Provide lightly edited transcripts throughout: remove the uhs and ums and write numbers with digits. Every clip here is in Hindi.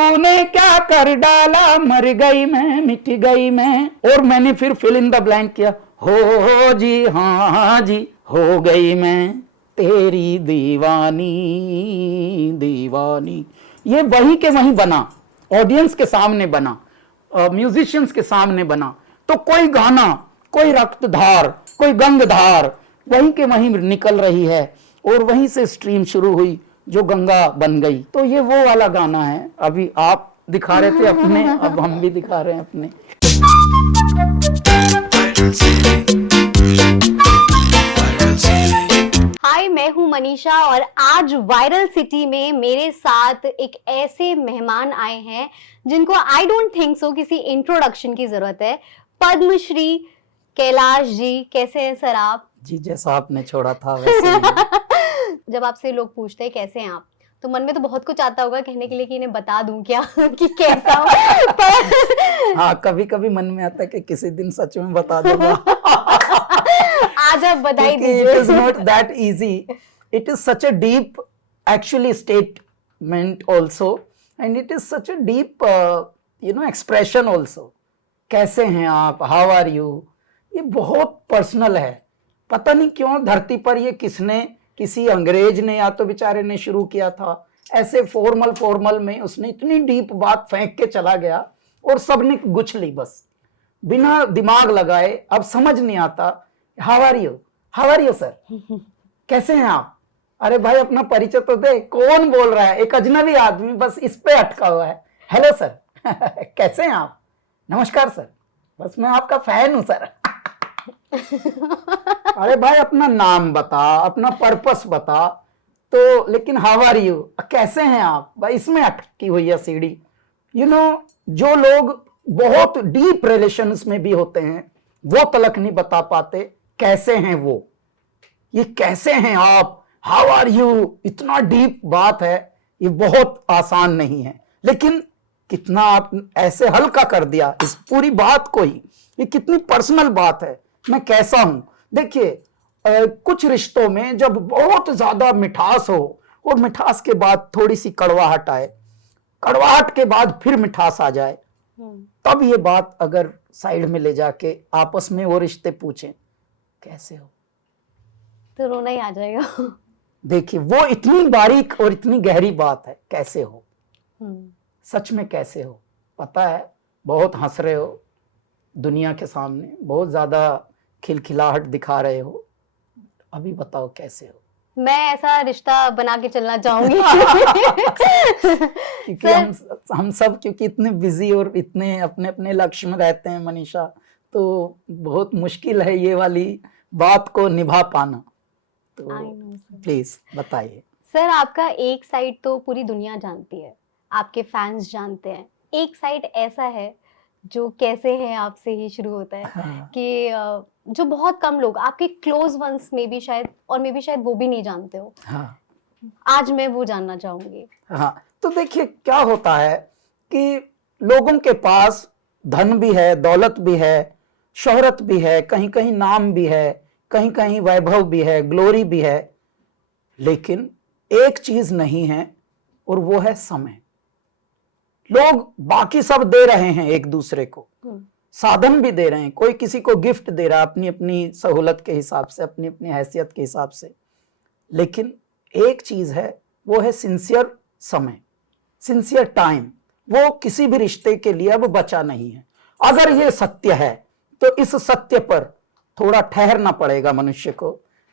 तूने क्या कर डाला, मर गई मैं, मिट गई मैं। और मैंने फिर फिल इन द ब्लैंक किया, हो जी, हाँ जी, हो गई मैं तेरी दीवानी दीवानी। ये वही के वही बना, ऑडियंस के सामने बना, म्यूजिशियंस के सामने बना। तो कोई गाना, कोई रक्तधार, कोई गंगधार वहीं के वहीं निकल रही है, और वहीं से स्ट्रीम शुरू हुई जो गंगा बन गई। तो ये वो वाला गाना है। अभी आप दिखा रहे थे अपने, अब हम भी दिखा रहे हैं अपने। हाय, मैं हूँ मनीषा और आज वायरल सिटी में मेरे साथ एक ऐसे मेहमान आए हैं जिनको आई डोंट थिंक सो किसी इंट्रोडक्शन की जरूरत है। पद्मश्री कैलाश जी, कैसे हैं सर आप? जी, जैसा आपने छोड़ा था वैसे ही। जब आपसे लोग पूछते हैं कैसे हैं आप, तो मन में तो बहुत कुछ आता होगा कहने के लिए कि इन्हें बता दूं क्या कि कैसा हूं। पर हाँ, कभी कभी मन में आता है कि किसी दिन सच में बता दूंगा। आज आप बधाई It दीजिए। is not that easy. It is such a deep, actually, statement also, and it is such a deep, expression also. कैसे हैं आप? How are you? ये बहुत पर्सनल है। पता नहीं क्यों धरती पर ये किसने, किसी अंग्रेज ने या तो बेचारे ने शुरू किया था। ऐसे फॉर्मल में उसने इतनी डीप बात फेंक के चला गया और सबने गुछ ली बस, बिना दिमाग लगाए। अब समझ नहीं आता। How are you, how are you sir, कैसे हैं आप? अरे भाई अपना परिचय तो दे, कौन बोल रहा है? एक अजनबी आदमी बस इस पे अटका हुआ है। हेलो सर, कैसे हैं आप? नमस्कार सर, बस मैं आपका फैन हूं सर। अरे भाई अपना नाम बता, अपना पर्पस बता। तो लेकिन हाउ आर यू, कैसे हैं आप, भाई इसमें अटकी हुई है सीढ़ी। जो लोग बहुत डीप रिलेशंस में भी होते हैं वो तलक नहीं बता पाते कैसे हैं वो। ये कैसे हैं आप, हाउ आर यू, इतना डीप बात है। ये बहुत आसान नहीं है, लेकिन कितना आप ऐसे हल्का कर दिया इस पूरी बात को ही। ये कितनी पर्सनल बात है, मैं कैसा हूं। देखिए, कुछ रिश्तों में जब बहुत ज्यादा मिठास हो और मिठास के बाद थोड़ी सी कड़वाहट आए, कड़वाहट के बाद फिर मिठास आ जाए, तब ये बात अगर साइड में ले जाके आपस में वो रिश्ते पूछें कैसे हो, तो रोना ही आ जाएगा। देखिए वो इतनी बारीक और इतनी गहरी बात है। कैसे हो, सच में कैसे हो? पता है बहुत हंस रहे हो दुनिया के सामने, बहुत ज्यादा खिलखिलाहट दिखा रहे हो, अभी बताओ कैसे हो? मैं ऐसा रिश्ता बना के चलना चाहूंगी। क्योंकि हम सब क्योंकि इतने बिजी और इतने अपने अपने लक्ष्य में रहते हैं मनीषा, तो बहुत मुश्किल है ये वाली बात को निभा पाना। तो प्लीज बताइए सर। आपका एक साइड तो पूरी दुनिया जानती है, आपके फैंस जानते हैं, एक साइड ऐसा है जो कैसे है आपसे ही शुरू होता है। हाँ। कि जो बहुत कम लोग, आपके क्लोज वंस में भी शायद, और मे भी शायद वो भी नहीं जानते हो। हाँ। आज मैं वो जानना चाहूंगी। हाँ, तो देखिए क्या होता है कि लोगों के पास धन भी है, दौलत भी है, शोहरत भी है, कहीं कहीं नाम भी है, कहीं कहीं वैभव भी है, ग्लोरी भी है, लेकिन एक चीज नहीं है और वो है समय। लोग बाकी सब दे रहे हैं एक दूसरे को, साधन भी दे रहे हैं, कोई किसी को गिफ्ट दे रहा है अपनी अपनी सहूलत के हिसाब से, अपनी अपनी हैसियत के हिसाब से, लेकिन एक चीज है, वो है सिंसियर समय, सिंसियर टाइम। वो किसी भी रिश्ते के लिए अब बचा नहीं है। अगर ये सत्य है तो इस सत्य पर थोड़ा ठहरना पड़ेगा मनुष्य को,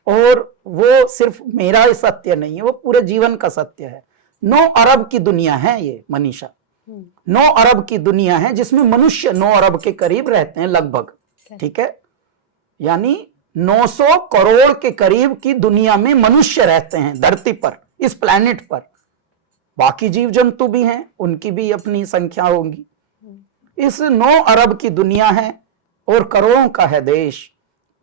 और वो सिर्फ मेरा ही सत्य नहीं है, वो पूरे जीवन का सत्य है। 9 अरब की दुनिया है ये मनीषा, 9 अरब की दुनिया है जिसमें मनुष्य 9 अरब के करीब रहते हैं लगभग, ठीक है? यानी 900 करोड़ के करीब की दुनिया में मनुष्य रहते हैं धरती पर, इस प्लैनेट पर। बाकी जीव जंतु भी हैं, उनकी भी अपनी संख्या होगी। इस 9 अरब की दुनिया है और करोड़ों का है देश,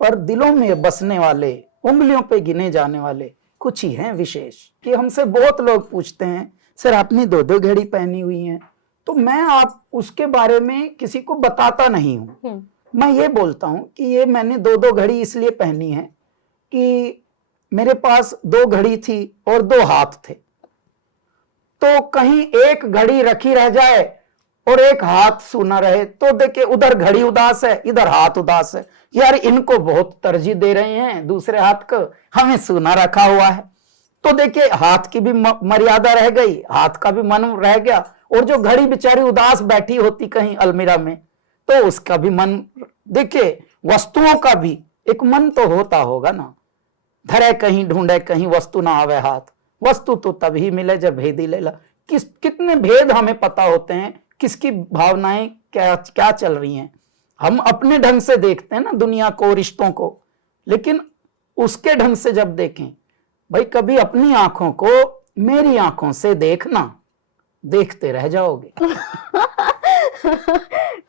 पर दिलों में बसने वाले, उंगलियों पे गिने जाने वाले कुछ ही हैं विशेष। कि हमसे बहुत लोग पूछते हैं, सर आपने 2-2 घड़ी पहनी हुई हैं, तो मैं आप उसके बारे में किसी को बताता नहीं हूं। मैं ये बोलता हूं कि ये मैंने 2-2 घड़ी इसलिए पहनी है कि मेरे पास 2 घड़ी थी और 2 हाथ थे, तो कहीं एक घड़ी रखी रह जाए और एक हाथ सूना रहे, तो देखिए उधर घड़ी उदास है, इधर हाथ उदास है, यार इनको बहुत तरजीह दे रहे हैं दूसरे हाथ को, हमें सूना रखा हुआ है। तो देखिए हाथ की भी मर्यादा रह गई, हाथ का भी मन रह गया, और जो घड़ी बेचारी उदास बैठी होती कहीं अलमीरा में, तो उसका भी मन, देखिए वस्तुओं का भी एक मन तो होता होगा ना। धरे कहीं ढूंढे कहीं वस्तु ना आवे हाथ, वस्तु तो तभी मिले जब भेदी लेला। कितने भेद हमें पता होते हैं, किसकी भावनाएं क्या क्या चल रही हैं। हम अपने ढंग से देखते हैं ना दुनिया को, रिश्तों को, लेकिन उसके ढंग से जब देखें, भाई कभी अपनी आंखों को मेरी आंखों से देखना, देखते रह जाओगे।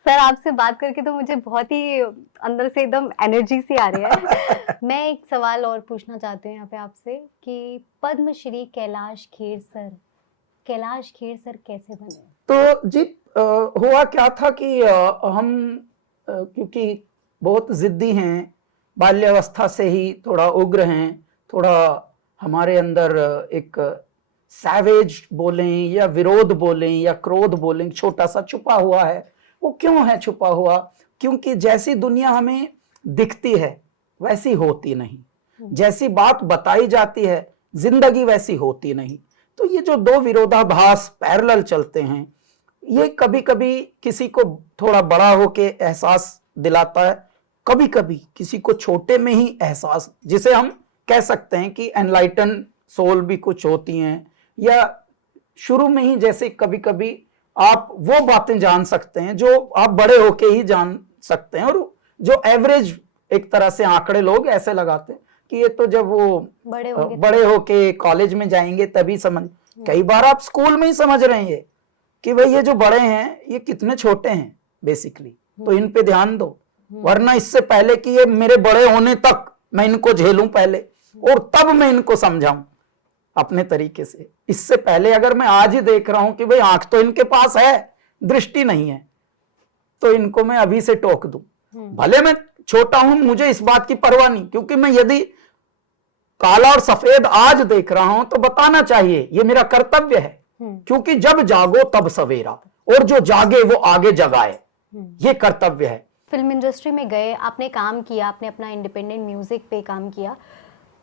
सर आपसे बात करके तो मुझे बहुत ही अंदर से एकदम एनर्जी सी आ रही है। मैं एक सवाल और पूछना चाहती हूँ यहाँ पे आपसे कि पद्मश्री कैलाश खेर सर कैसे बने? तो जी हुआ क्या था कि हम क्योंकि बहुत जिद्दी हैं, बाल्यावस्था से ही थोड़ा उग्र हैं, थोड़ा हमारे अंदर एक सैवेज बोलें या विरोध बोलें या क्रोध बोलें, छोटा सा छुपा हुआ है। वो क्यों है छुपा हुआ? क्योंकि जैसी दुनिया हमें दिखती है वैसी होती नहीं, जैसी बात बताई जाती है जिंदगी वैसी होती नहीं। तो ये जो दो विरोधाभास पैरेलल चलते हैं, ये कभी कभी किसी को थोड़ा बड़ा होके एहसास दिलाता है, कभी कभी किसी को छोटे में ही एहसास, जिसे हम कह सकते हैं कि एनलाइटन सोल भी कुछ होती हैं, या शुरू में ही जैसे कभी कभी आप वो बातें जान सकते हैं जो आप बड़े होके ही जान सकते हैं, और जो एवरेज एक तरह से आंकड़े लोग ऐसे लगाते हैं कि ये तो जब वो बड़े होके कॉलेज में जाएंगे तभी समझ। कई बार आप स्कूल में ही समझ रहे हैं ये कि भाई ये जो बड़े हैं ये कितने छोटे हैं बेसिकली, तो इन पे ध्यान दो, वरना इससे पहले कि ये मेरे बड़े होने तक मैं इनको झेलूं पहले और तब मैं इनको समझाऊं अपने तरीके से, इससे पहले अगर मैं आज ही देख रहा हूं कि भाई आंख तो इनके पास है, दृष्टि नहीं है, तो इनको मैं अभी से टोक दूं। भले मैं छोटा हूं, मुझे इस बात की परवाह नहीं, क्योंकि मैं यदि काला और सफेद आज देख रहा हूं तो बताना चाहिए, ये मेरा कर्तव्य है, क्योंकि जब जागो तब सवेरा, और जो जागे वो आगे जगाए, ये कर्तव्य है। फिल्म इंडस्ट्री में गए, आपने काम किया, आपने अपना इंडिपेंडेंट म्यूजिक पे काम किया,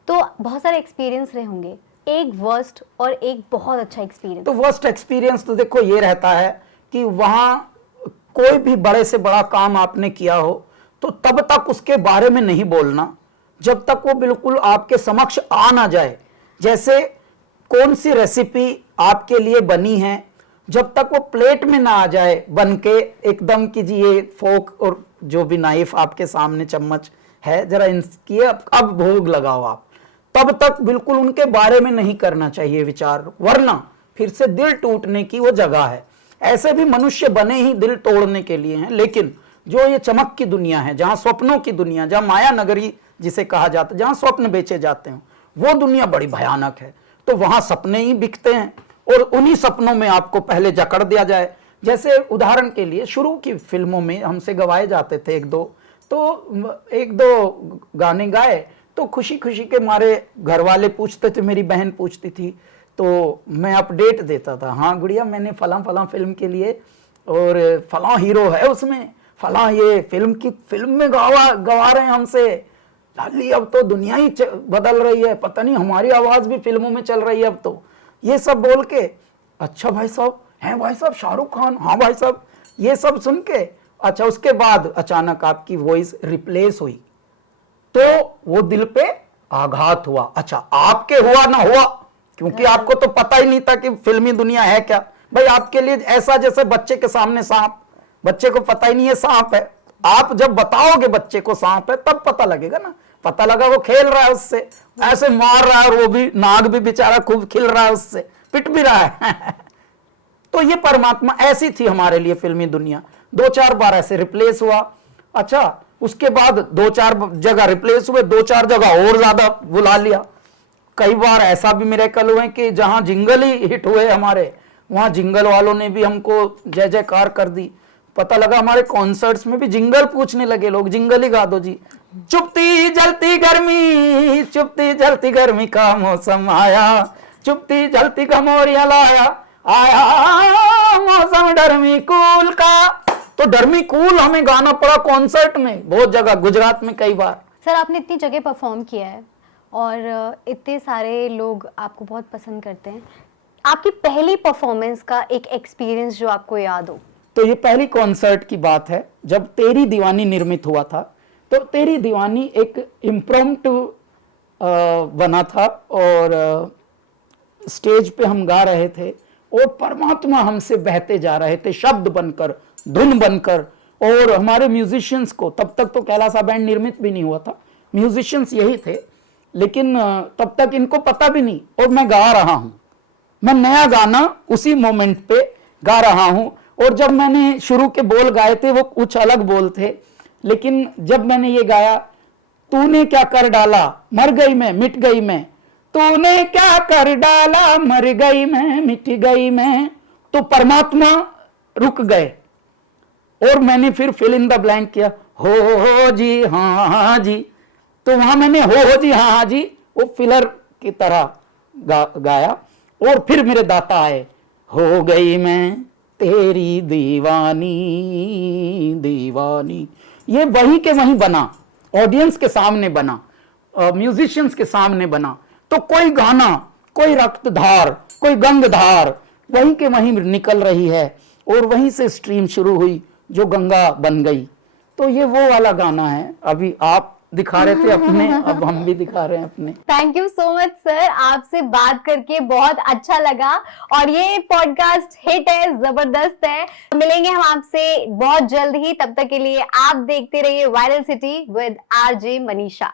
तो बहुत सारे एक्सपीरियंस रहे होंगे, एक वर्स्ट और एक बहुत अच्छा एक्सपीरियंस। तो वर्स्ट एक्सपीरियंस तो देखो ये रहता है कि वहां कोई भी बड़े से बड़ा काम आपने किया हो तो तब तक उसके बारे में नहीं बोलना जब तक वो बिल्कुल आपके समक्ष आ ना जाए। जैसे कौन सी रेसिपी आपके लिए बनी है, जब तक वो प्लेट में ना आ जाए बन के एकदम कि जी ये फोक और जो भी नाइफ आपके सामने चम्मच है जरा इसकी अब भोग लगाओ आप, तब तक बिल्कुल उनके बारे में नहीं करना चाहिए विचार, वरना फिर से दिल टूटने की वो जगह है। ऐसे भी मनुष्य बने ही दिल तोड़ने के लिए हैं, लेकिन जो ये चमक की दुनिया है, जहां स्वप्नों की दुनिया, जहां माया नगरी जिसे कहा जाता है, जहां स्वप्न बेचे जाते हैं, वो दुनिया बड़ी भयानक है। तो वहां सपने ही बिकते हैं और उन्हीं सपनों में आपको पहले जकड़ दिया जाए। जैसे उदाहरण के लिए शुरू की फिल्मों में हमसे गवाए जाते थे एक दो गाने गाए तो खुशी खुशी के मारे घर वाले पूछते थे, मेरी बहन पूछती थी, तो मैं अपडेट देता था, हाँ गुड़िया मैंने फलां फिल्म के लिए, और फलां हीरो है उसमें, फलां ये फिल्म में गवा रहे हैं हमसे, लाली अब तो दुनिया ही बदल रही है, पता नहीं हमारी आवाज भी फिल्मों में चल रही है अब तो, ये सब बोल के, अच्छा भाई साहब हैं भाई साहब शाहरुख खान, हाँ भाई साहब, ये सब सुन के, अच्छा उसके बाद अचानक आपकी वॉइस रिप्लेस हुई तो वो दिल पे आघात हुआ। अच्छा आपके हुआ ना हुआ, क्योंकि आपको तो पता ही नहीं था कि फिल्मी दुनिया है क्या। भाई आपके लिए ऐसा जैसे बच्चे के सामने सांप, बच्चे को पता ही नहीं है सांप है, आप जब बताओगे बच्चे को सांप है तब पता लगेगा ना, पता लगा वो खेल रहा है उससे, ऐसे मार रहा है और वो भी नाग भी बेचारा खूब खिल रहा है उससे, पिट भी रहा है। तो ये परमात्मा ऐसी थी हमारे लिए फिल्मी दुनिया, 2-4 बार ऐसे रिप्लेस हुआ। अच्छा उसके बाद 2-4 जगह रिप्लेस हुए, 2-4 जगह और ज्यादा बुला लिया। कई बार ऐसा भी मिरेकल हुए कि जहां जिंगल ही हिट हुए हमारे, वहां जिंगल वालों ने भी हमको जय जयकार कर दी। पता लगा हमारे कॉन्सर्ट्स में भी जिंगल पूछने लगे लोग, जिंगल ही गा दो जी, चुपती जलती गर्मी का मौसम आया, चुपती जलती का मोरिया लाया, आया मौसम डरमीकुल का। तो डरमीकुल हमें गाना पड़ा कॉन्सर्ट में, बहुत जगह, गुजरात में कई बार। सर आपने इतनी जगह परफॉर्म किया है और इतने सारे लोग आपको बहुत पसंद करते हैं, आपकी पहली परफॉर्मेंस का एक एक्सपीरियंस जो आपको याद हो? तो ये पहली कॉन्सर्ट की बात है जब तेरी दीवानी निर्मित हुआ था। तो तेरी दीवानी एक इम्प्रॉम्प्टू बना था और स्टेज पे हम गा रहे थे और परमात्मा हमसे बहते जा रहे थे, शब्द बनकर, धुन बनकर। और हमारे म्यूजिशियंस को, तब तक तो कैलासा बैंड निर्मित भी नहीं हुआ था, म्यूजिशियंस यही थे, लेकिन तब तक इनको पता भी नहीं। और मैं गा रहा हूं, मैं नया गाना उसी मोमेंट पे गा रहा हूं। और जब मैंने शुरू के बोल गाए थे वो कुछ अलग बोल थे, लेकिन जब मैंने ये गाया, तूने क्या कर डाला मर गई मैं मिट गई मैं, तूने क्या कर डाला मर गई मैं मिट गई मैं, तो परमात्मा रुक गए। और मैंने फिर फिल इन द ब्लैंक किया, हो जी हाँ जी। तो वहां मैंने हो जी हाँ जी वो फिलर की तरह गाया। और फिर मेरे दाता आए, हो गई मैं तेरी दीवानी दीवानी। ये वहीं के वहीं बना, ऑडियंस के सामने बना, म्यूजिशियंस के सामने बना। तो कोई गाना, कोई रक्तधार, कोई गंगधार वहीं के वहीं निकल रही है और वहीं से स्ट्रीम शुरू हुई जो गंगा बन गई। तो ये वो वाला गाना है। अभी आप दिखा रहे थे अपने, अब हम भी दिखा रहे हैं अपने। Thank you so much sir, आपसे बात करके बहुत अच्छा लगा और ये पॉडकास्ट हिट है, जबरदस्त है। मिलेंगे हम आपसे बहुत जल्द ही, तब तक के लिए आप देखते रहिए viral city with RJ Manisha.